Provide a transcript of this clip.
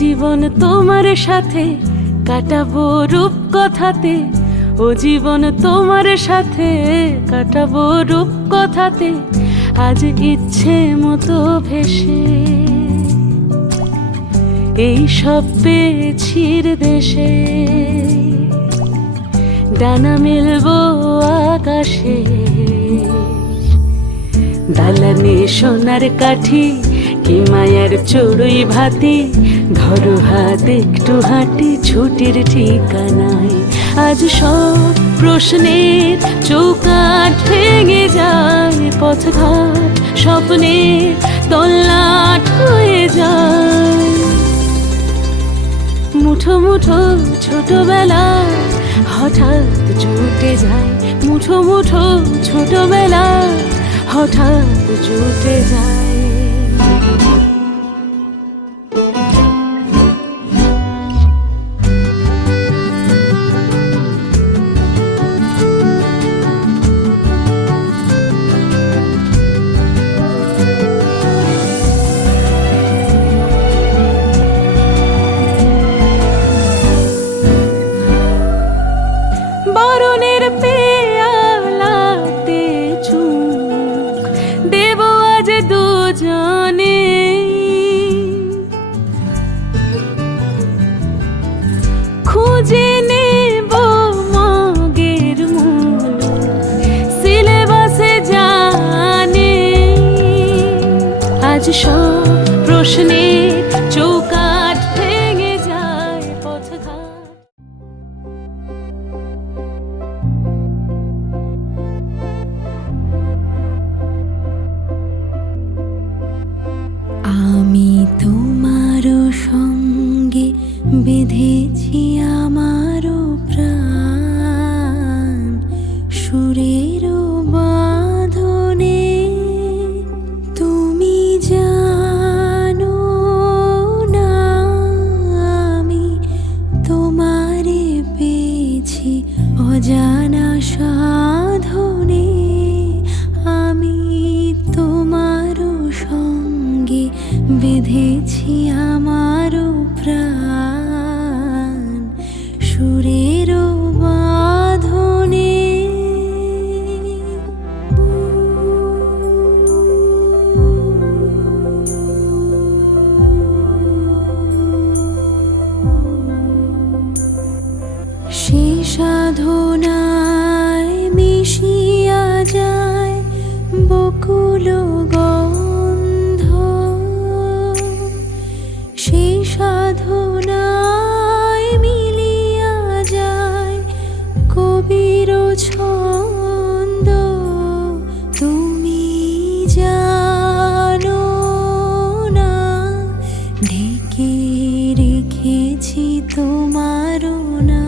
জীবন তোমার সাথে কাটাবো রূপ কথাতে, ও জীবন তোমার সাথে কাটাবো রূপ কথাতে। আজ ইচ্ছে মতো ভেসে এই সব পেয়েছির দেশে, ডানা মেলবো আকাশে। দালানে সোনার কাঠি কি মায়ার চড়ুই ভাতি, ধরো হাত একটু হাঁটি ছুটির ঠিকানায়। আজ সব প্রশ্নের চৌকাঠ ভেঙে যায়, পথঘাট স্বপ্নের তল্লাট হয়ে যায়। মুঠো মুঠো ছোটবেলা হঠাৎ জুটে যায়, মুঠো মুঠো ছোটবেলা হঠাৎ জুটে যায়। বরণের পেয়ালাতে চুক দেব আজ দুজনে, খুঁজে নেব মগের মূল সিলেবাসে জানে। আজ সব প্রশ্নের চৌকাঠ ভেঙে যায়, পথঘাট। আমি তোমারও সঙ্গে বেঁধেছি আমারও প্রাণ, সুরেরও বাঁধনে। তুমি জানো না আমি তোমারে পেয়েছি অজানা সাধনে। আমি তোমারও সঙ্গে বেঁধেছি আমারও প্রাণ, সুরেরও বাঁধনে। সে সাধনায় মিশিয়া যায় বকুল গন্ধ, সেই সাধনায় মিলিয়া যায় কবির ছন্দ। তুমি জানো না ঢেকে রেখেছি তোমারও না।